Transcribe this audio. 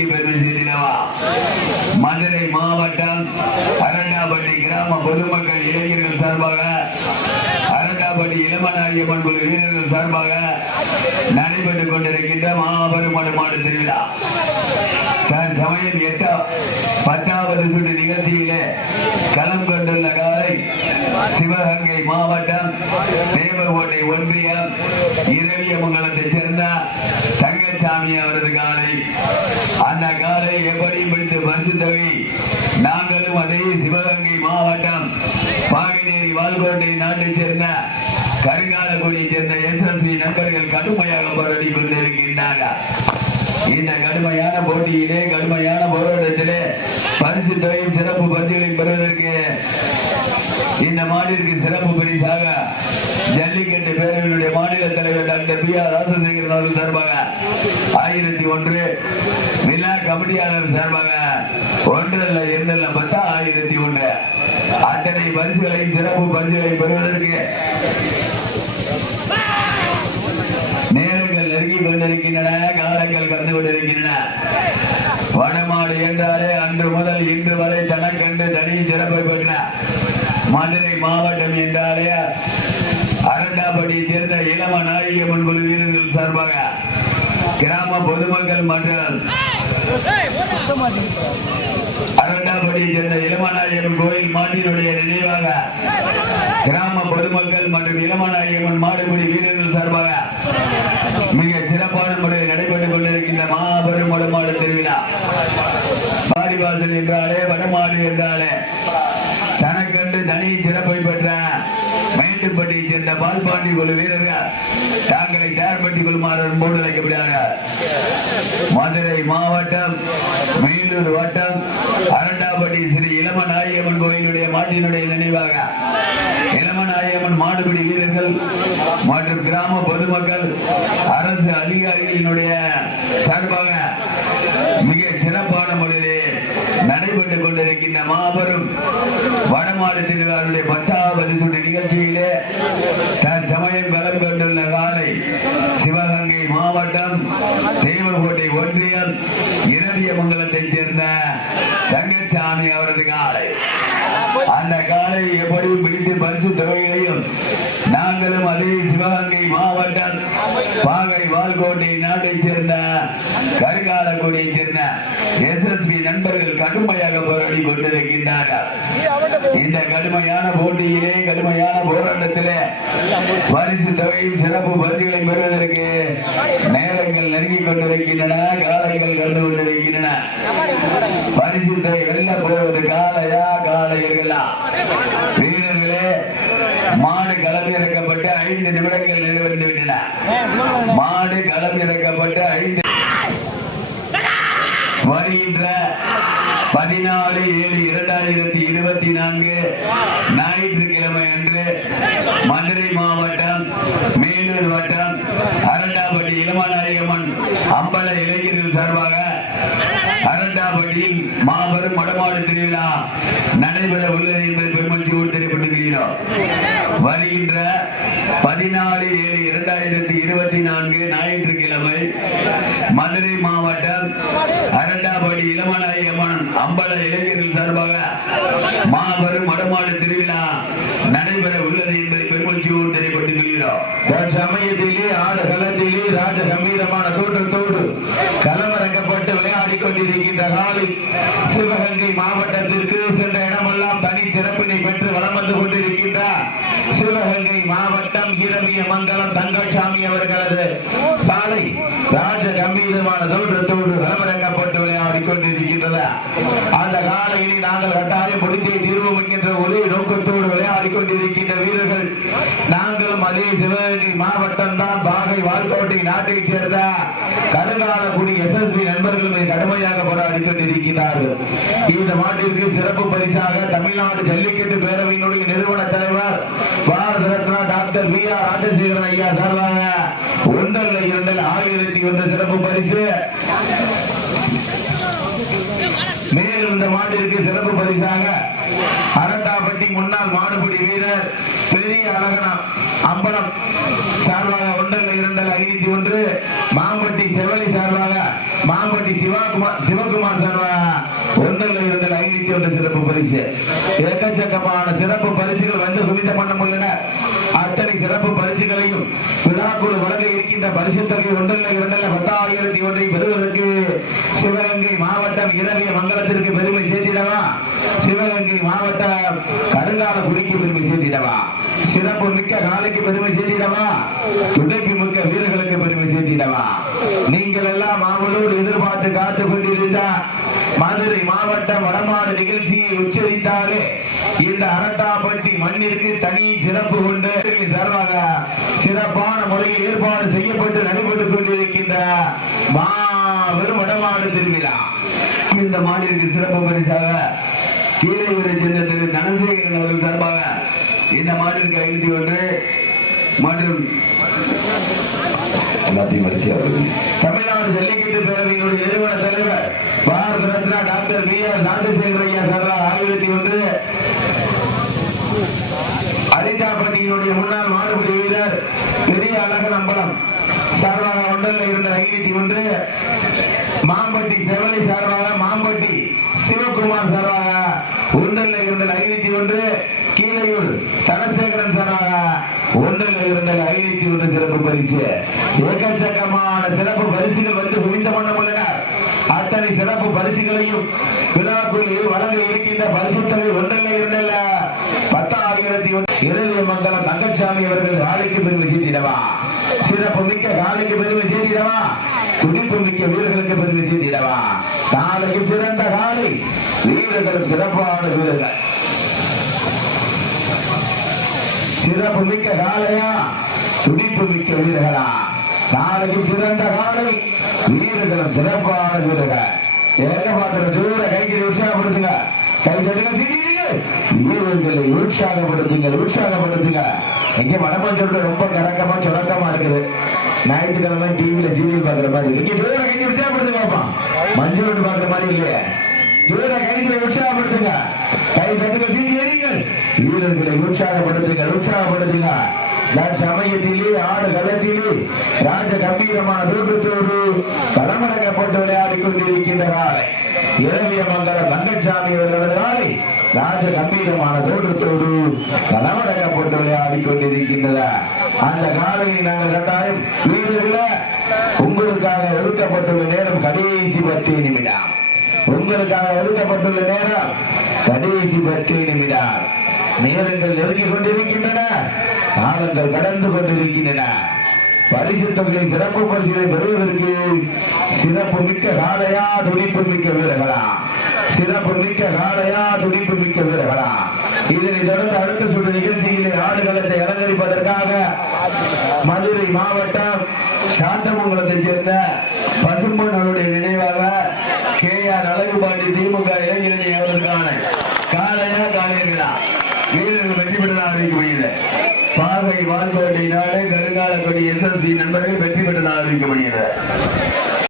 மாட்டிக்கு பெருமை செய்திடவா. மதுரை மாவட்டம் அரண்டாப்பட்டி கிராம பொதுமக்கள் இளைஞர்கள் சார்பாக அரண்டாப்பட்டி இளமநாயகம்மன் குழு வீரர்கள் சார்பாக நடைபெற்றுக் கொண்டிருக்கின்ற மாபெரும் மாடு திருவிழா சமயம் 10வது சுற்று நிகழ்ச்சியிலே களம் கொண்டுள்ள காலை சிவகங்கை மாவட்டம் தேவகோட்டை ஒன்றியம் இரவியமங்கலத்தைச் சேர்ந்த தங்கச்சாமி அவரது காலை. அந்த காலை எப்படி பிடித்து பரிசு தொகை நாங்களும் அதே சிவகங்கை மாவட்டம் பாகனேரி வால்கோட்டை நாட்டைச் சேர்ந்த கருங்காலக்குடியை சேர்ந்த SSV நண்பர்கள் கடுமையாக போராடி கொண்டிருக்கின்றார்கள். இந்த கடுமையான போட்டியிலே கடுமையான போராட்டத்திலே பரிசு தொகையும் சிறப்பு பரிசுகளையும் பெறுவதற்கு இந்த மாநிலத்திற்கு சிறப்பு பரிசாக ஜல்லிக்கட்டு பேரவையினுடைய மாநில தலைவர் டாக்டர் PR ராசசேகரன் அவர்கள் சார்பாக 1001, விழா கமிட்டியாளர் சார்பாக 1 அல்ல 2 அல்ல 10 1001 அத்தனை பரிசுகளையும் சிறப்பு பரிசுகளை பெறுவதற்கு நேரங்கள் நெருங்கிக் கொண்டிருக்கின்றன. காலங்கள் கடந்து கொண்டிருக்கின்றன. வடமாடு என்றாலே அன்று முதல் இன்று வரை தனக்கென்று தனி சிறப்பை பெற்ற மதுரை மாவட்டம் என்றாலே அரண்டாப்பட்டியை சேர்ந்த இளமநாயகம்மன் குழு வீரர்கள் சார்பாக கிராம பொதுமக்கள் மற்றும் அரண்டாப்பட்டியை சேர்ந்த இளமநாயகம்மன் கோயில் மாட்டினுடைய நினைவாக கிராம பொதுமக்கள் மற்றும் இளமநாயகம்மன் மாடுபிடி வீரர்கள் சார்பாக மிக சிறப்பான முறையில் நடைபெற்றுக் கொண்டிருக்கின்ற மாபெரும் வடமாடு திருவிழா. பாடிவாசல் என்றாலே வடமாடு என்றாலே தனக்கென்று தனி சிறப்பை பெற்ற மேட்டுப்பட்டியை சேர்ந்த பால்பாண்டி குழு வீரர்கள் தாங்களை தயார்படுத்திக் கொள்ளுமாறு போடு அழைக்கப்படுகிறார்கள். மதுரை மாவட்டம் மேலூர் வட்டம் அரண்டாப்பட்டி ஸ்ரீ இளமநாயகம்மன் கோயிலுடைய மாட்டினுடைய நினைவாக இளமநாயகம்மன் மாடுபிடி வீரர்கள் மற்றும் கிராம பொதுமக்கள் அரசு அதிகாரிகளினுடைய சார்பாக மிக சிறப்பான முறையிலே நடைபெற்றுக் கொண்டிருக்கின்ற மாபெரும் வடமாடு திருவிழாவுடைய 10வது சுற்று நிகழ்ச்சியிலே தற்சமயம் களம் கொண்டுள்ள காலை சிவகங்கை மாவட்டம் தேவகோட்டை ஒன்றியம் இரவியமங்கலத்தைச் சேர்ந்த தங்கச்சாமி அவரது காலை. அந்த காலை எப்படியும் பிடித்து பரிசு தொகைகளையும் நாங்களும் அதே சிவகங்கை மாவட்டம் பாகை வால்கோட்டை நாட்டைச் சேர்ந்த கருங்காலக்குடியை சேர்ந்த SSV நண்பர்கள் கடுமையாக போராடி கொண்டிருக்கின்றார்கள். இந்த கடுமையான போட்டியிலே கடுமையான போராட்டத்திலே பரிசு தொகையும் சிறப்பு பரிசுகளை பெறுவதற்கு நேரங்கள் நெருங்கிக் கொண்டிருக்கின்றன. காலங்கள் கண்டு கொண்டிருக்கின்றன. பரிசு தொகை வெல்ல போவது காலையா காலையர்களா? வீரர்களே, மாடு களம் இறக்கப்பட்டு 5 நிமிடங்கள் நிறைவடைந்து விட்டன. மாடு களம் இறக்கப்பட்டு 5 வருகின்ற 14/7/2024 ஞாயிற்றுக்கிழமை அன்று மதுரை மாவட்டம் மேலூர் வட்டம் அரண்டாப்பட்டி இளமநாயகம்மன் அம்பல இளைஞர்கள் சார்பாக அரண்டாப்பட்டியில் மாபெரும் வடமாடு திருவிழா நடைபெற உள்ளது என்பதை பெருமகிழ்ச்சியோடு தெரிவித்துள்ளோம். வருகின்ற 14/7/2024 ஞாயிற்றுக்கிழமை மதுரை மாவட்டம் அரண்டாப்பட்டி இளமநாயகம்மன் அம்பல இளைஞர்கள் சார்பாக மாபெரும் வடமாடு திருவிழா நடைபெற உள்ளது என்பதை பெருமகிழ்ச்சியோடு தெரிவித்துள்ளோம். சமயத்திலே ஆடு களத்திலே ராஜ கம்பீரமான தோற்றத்தோடு களமிறக்கப்பட்டு விளையாடி கொண்டிருக்கின்ற காலை சிவகங்கை மாவட்டத்திற்கு சென்ற இடமெல்லாம் தனி சிறப்பினை பெற்று வலம் வந்து கொண்டிருக்கின்றார் சிவகங்கை மாவட்டம் இரவியமங்கலம் தங்கச்சாமி அவர்களது காலை ராஜ கம்பீரமான தோற்றத்தோடு களமிறக்கப்பட்டு விளையாடி கொண்டிருக்கின்றது. அந்த காலையினை நாங்கள் கட்டாயம் முடித்தே தீர்வோம் என்கின்ற ஒரே நோக்கத்தோடு விளையாடி கொண்டிருக்கின்ற வீரர்கள் நாங்களும் அதே சிவகங்கை மாவட்டம் தான் பாகை வால்கோட்டை நாட்டைச் சேர்ந்த கருங்காலக்குடி SSV நண்பர்கள் கடுமையாக போராடி கொண்டிருக்கிறார்கள். இந்த மாட்டிற்கு சிறப்பு பரிசாக தமிழ்நாடு ஜல்லிக்கட்டு பேரவையினுடைய நிறுவன தலைவர் பாரத ரத்னா டாக்டர் PR ராஜசேகரன் ஐயா சார்பாக 1 அல்ல 2 அல்ல 1001 சிறப்பு பரிசு. மேலும் இந்த மாட்டிற்கு சிறப்பு பரிசாக அரண்டாப்பட்டி முன்னாள் மாடுபிடி வீரர் பெரிய அழகனம் அம்பலம் சார்பாக 1 அல்ல 2 அல்ல 501, மாம்பட்டி செவலி சார்பாக மாம்பட்டி சிவகுமார் சார்பா ஒன்றில் இருந்த 501 சிறப்பு பரிசு. எக்கச்சக்கமான சிறப்பு பரிசுகள் வந்து குவிந்த பண்ண உள்ளன. அத்தனை சிறப்பு பரிசுகளையும் விழாக்குழு வழங்க இருக்கின்ற பரிசு தொகை 1,2,10,001 பெறுவதற்கு சிவகங்கை மாவட்டம் இரவிய மங்கலத்திற்கு பெருமை சேர்த்திடவா, சிவகங்கை மாவட்டம் கருங்காலக்குடிக்கு பெருமை சேர்த்திடவா, சிறப்பு மிக்க காலைக்கு பெருமை சேர்த்திடவா, துடைப்பு மிக்க வீரர்களுக்கு பெருமை சேர்த்திடவா. நீங்கள் எல்லாம் மாவளோடு எதிர்பார்த்து காத்துக் கொண்டிருந்த மதுரை மாவட்டம் வடமாடு நிகழ்ச்சியை உச்சரித்தாலே இந்த அரட்டாப்பட்டி மண்ணிற்கு தனி சிறப்பு கொண்டு சார்பாக சிறப்பான முறையில் ஏற்பாடு செய்யப்பட்டு நடைபெற்றுக் கொண்டிருக்கின்ற மாபெரும் வடமாடு திருவிழா. இந்த மாநிலத்திற்கு சிறப்பு பரிசாக கீழையூரை சேர்ந்த திரு தனசேகரன் அவர்கள் சார்பாக இந்த மாநிலத்திற்கு 501 மற்றும் தமிழ்நாடு ஜல்லிக்கட்டு பேரவையினுடைய நிறுவன தலைவர் பாரத ரத்னா டாக்டர் B.R. ராஜசேகர் ஐயா சார்பாக 1001, அரிட்டாப்பட்டியினுடைய முன்னாள் மாடுபிடி வீரர் பெரிய அழகன் அம்பலம் சார்பாக ஒன்றில் இருந்த 501, மாம்பட்டி செவலை சார்பாக மாம்பட்டி சிவகுமார் சார்பாக ஒன்றில் இருந்த 501, கீழையூர் தனசேகரன் சார்பாக ஒன்றில் இருந்த 501 சிறப்பு பரிசு. ஏகச்சக்கமான சிறப்பு பரிசுகள் வந்து குவிந்த வண்ணம் உள்ளனர். அத்தனை சிறப்பு பரிசுகளையும் விழாக்குழு வழங்க இருக்கின்ற பரிசு தொகை 1,2,10,001 இரவிய மங்கலம் தங்கச்சாமி அவர்கள் காலைக்கு பெருமை சேர்த்திடவா, சிறப்பு மிக்க காலைக்கு பெருமை சேர்த்திடவா, துடிப்பு மிக்க வீரர்களுக்கு பெருமை சேர்த்திடவா. நாளைக்கு சிறந்த காலை வீரர்களும் சிறப்பான வீரர்கள், சிறப்பு மிக்க காலையா துடிப்பு மிக்க வீரர்களா. நாளைக்கு சிறந்த காலை வீரர்களும் சிறப்பான வீரர்கள். எங்க பாத்திர ஜோர கைகளை உற்சாகப்படுத்துங்க, கை தட்டுங்க, வீரர்களை உற்சாகப்படுத்துங்க. இங்க மனமா சொல்ற ரொம்ப கரக்கமா சுரக்கமா இருக்குது. ஞாயிற்றுக்கிழமை டிவியில சீரியல் பாக்குற மாதிரி இருக்கு. ஜோர கைகளை உற்சாகப்படுத்துங்க பாப்பா, மஞ்சள் பாக்குற மாதிரி இல்லையே. ஜோர கைகளை உற்சாகப்படுத்துங்க, கை தட்டுங்க, வீரர்களை உற்சாகப்படுத்துங்க. சமயத்திலே ஆடு களத்திலே ராஜ கம்பீரமான தூக்கத்தோடு களமடங்கப்பட்டு விளையாடிக் கொண்டிருக்கின்ற காலை இரவிய மங்கலம் தங்கச்சாமி அவர்களது காலை ராஜ கம்பீரமான தோற்றத்தோடு களமடங்கப்பட்டு விளையாடிக் கொண்டிருக்கின்றன. அந்த காலையை நாங்கள் கட்டாயம் வீரர்கள உங்களுக்காக ஒதுக்கப்பட்டுள்ள நேரம் கடைசி 10 நிமிடம். உங்களுக்காக ஒதுக்கப்பட்டுள்ள நேரம் கடைசி 10 நிமிடம். நேரங்கள் நெருங்கிக் கொண்டிருக்கின்றன, காலங்கள் கடந்து கொண்டிருக்கின்றன. பரிசு தொகை சிறப்பு பரிசுகளை பெறுவதற்கு சிறப்பு மிக்க காலையா துடிப்பு மிக்க வீரர்களா, சிறப்பு மிக்க காலையா துடிப்பு மிக்க வீரர்களா. இதனை தொடர்ந்து அடுத்த சுற்று நிகழ்ச்சியிலே ஆடுகளத்தை அலங்கரிப்பதற்காக மதுரை மாவட்டம் சாத்தமங்கலத்தைச் சேர்ந்த பசும்பொன் அவருடைய நினைவாக K.R. அழகுபாண்டி திமுக இளைஞரணி அவர்களுக்கான காலையா காலையா வீரர்கள் வெற்றி பெற்ற அறிவிக்கப்படுகிறது. பாகை வான்கோட்டை நாடு கருங்காலக்கொடி SSC நண்பர்கள் வெற்றி பெற்ற அறிவிக்கப்படுகிறது.